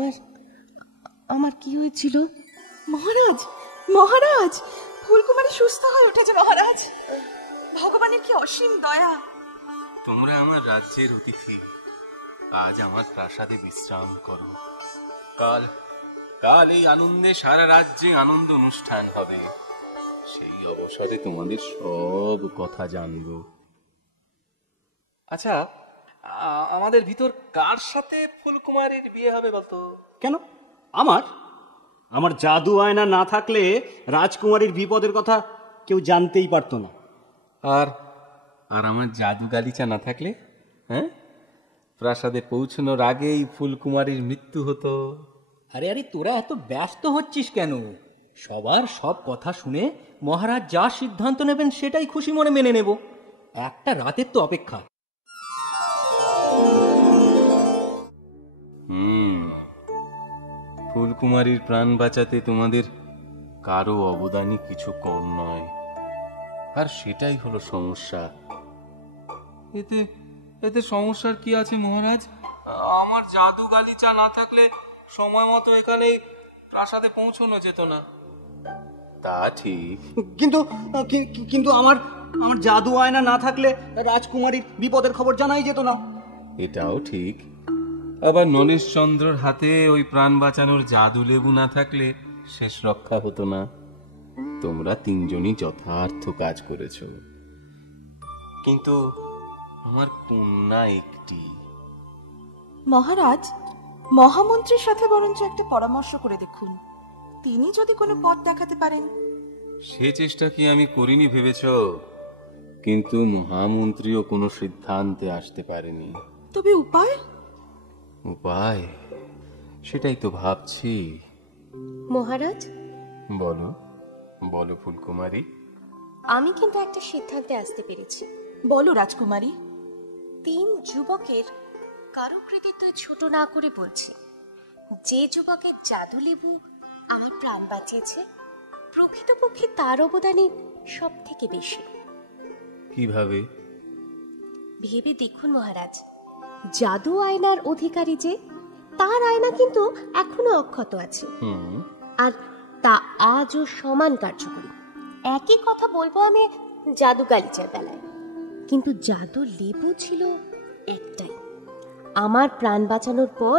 আমার আমার কি হয়েছিল? মহারাজ, মহারাজ, ফুলকুমারী সুস্থ হয়ে উঠেছে মহারাজ। ভগবানের কি অসীম দয়া। তোমরা আমার রাজ্যের অতিথি, আজ আমার প্রাসাদে বিশ্রাম করো। কাল কাল এই আনন্দে সারা রাজ্যে আনন্দ অনুষ্ঠান হবে। সেই অবসরে তোমাদের সব কথা জানবো। আচ্ছা, আমাদের ভিতর কার সাথে ফুলকুমারীর বিয়ে হবে বলতো? কেন আমার? আমার জাদু আয়না না থাকলে রাজকুমারীর বিপদের কথা কেউ জানতেই পারতো না। আর আর আমার জাদু গালিচা না থাকলে, হ্যাঁ, প্রাসাদে পৌঁছানোর আগেই ফুলকুমারীর মৃত্যু হতো। আরে আরে, তোরা এত ব্যস্ত হচ্ছিস কেন? সবার সব কথা শুনে মহারাজ যা সিদ্ধান্ত নেবেন সেটাই খুশি মনে মেনে নেব। একটা রাতের তো অপেক্ষা। ফুলকুমারীর প্রাণ বাঁচাতে তোমাদের কারো অবদানই কিছু কম নয়, আর সেটাই হলো সমস্যা। এতে এতে সমস্যার কি আছে মহারাজ? আমার জাদু গালিচা না থাকলে সময় মতো এখানেই প্রাসাদে পৌঁছানো যেত না। তা ঠিক, কিন্তু কিন্তু আমার জাদু আয়না না থাকলে রাজকুমারীর বিপদের খবর জানাই যেত না। এটাও ঠিক। আবার নলেশচন্দ্রর হাতে ওই প্রাণ বাঁচানোর জাদু লেবু না থাকলে শেষ রক্ষা হতো না। তোমরা তিনজনই যথার্থ কাজ করেছ, কিন্তু আমার কন্যা একটি। মহারাজ, মহামন্ত্রীর সাথে বরঞ্চ একটা পরামর্শ করে দেখুন, তিনি যদি কোনো পথ দেখাতে পারেন। সে চেষ্টা কি আমি করিনি ভেবেছ? কিন্তু মহামন্ত্রীও কোনো সিদ্ধান্তে আসতে পারেনি। তবে উপায়? উপায় সেটাই তো ভাবছি। মহারাজ, বলো বলো ফুলকুমারী। আমি কিন্তু একটা সিদ্ধান্তে আসতে পেরেছি। বলো রাজকুমারী। 3 যুবকের কারো কৃতিত্ব ছোট না করে বলছি, যে যুবকের জাদু লেবু আমার প্রাণ বাঁচিয়েছে, প্রকৃতপক্ষে তার অবদানই সব থেকে বেশি। কিভাবে? ভেবে দেখুন মহারাজ, জাদু আয়নার অধিকারী যে, তার আয়না কিন্তু এখনো অক্ষত আছে, আর তা আজও সমান কার্যকরী। একই কথা বলবো আমি জাদু গালিচার বেলায়, কিন্তু জাদু লেবু ছিল একটাই। আমার প্রাণ বাঁচানোর পর